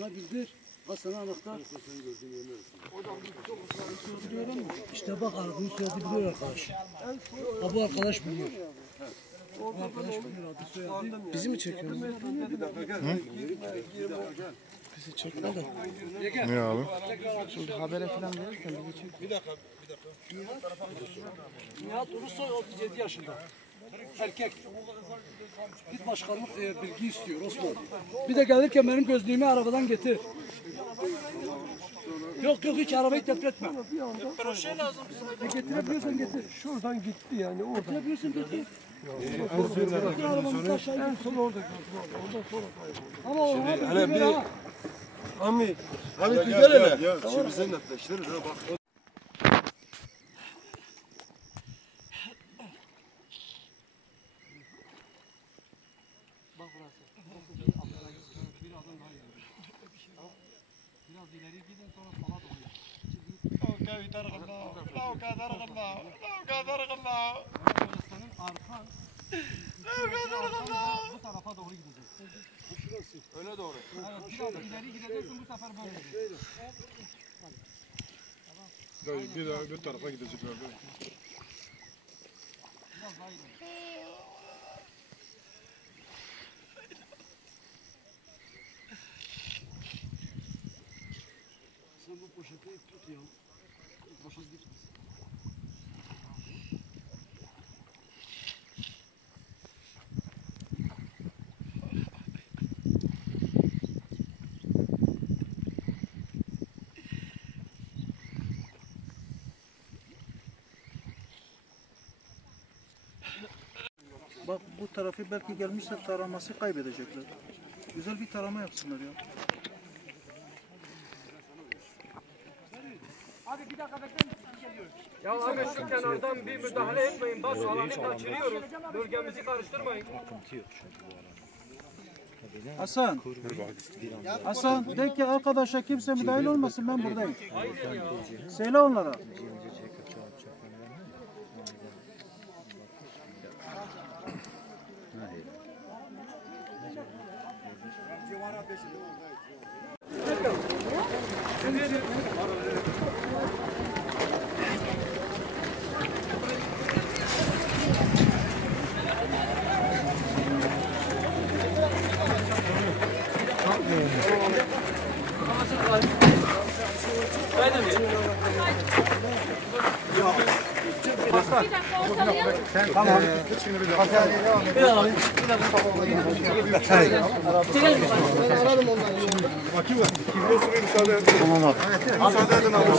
Bana bildir. Al sana anahtar. İşte bak aradığını soyadı biliyor arkadaş. Ha bu arkadaş biliyor. Bu arkadaş biliyor adı soyadı. Bizi mi çekiyorsun? Bizi çekme de. Ne abi? Şimdi habere falan verirsen bizi çek. Bir dakika. Nihat Ulusoy 37 yaşında. Erkek. Git başkanlık bilgi istiyor Osman. Bir de gelirken benim gözlüğümü arabadan getir. Yok hiç arabayı tepretme. Proje lazım. Getirebiliyorsan getir. Şuradan gitti yani orada. Getirebiliyorsan getir. En son orada gördüm. Ondan sonra kayboldu. Ama o Hele bir Ami bir gel hele. Şimdi sen netleştirir ha bak. Bak burası. Bir adım daha ileri. Biraz ileri gidin sonra sola doğru. Senin arkan. Bu tarafa doğru gideceksin. Öne doğru. Evet, biraz ileri gideceksin bu sefer böyle. Bir daha öbür tarafa gidecekler. Biraz daha ileri. Sen bu poşeti tut ya. Poşet gitmesin. Bak bu tarafı belki gelmişler taraması kaybedecekler. Güzel bir tarama yapsınlar ya. Ya abi şu kenardan bir müdahale etmeyin. Bak alanı kaçırıyoruz. Bölgemizi karıştırmayın. Hasan de ki arkadaşa kimse müdahil olmasın, ben buradayım. Söyle onlara. Tamam. Müsaade edin abi.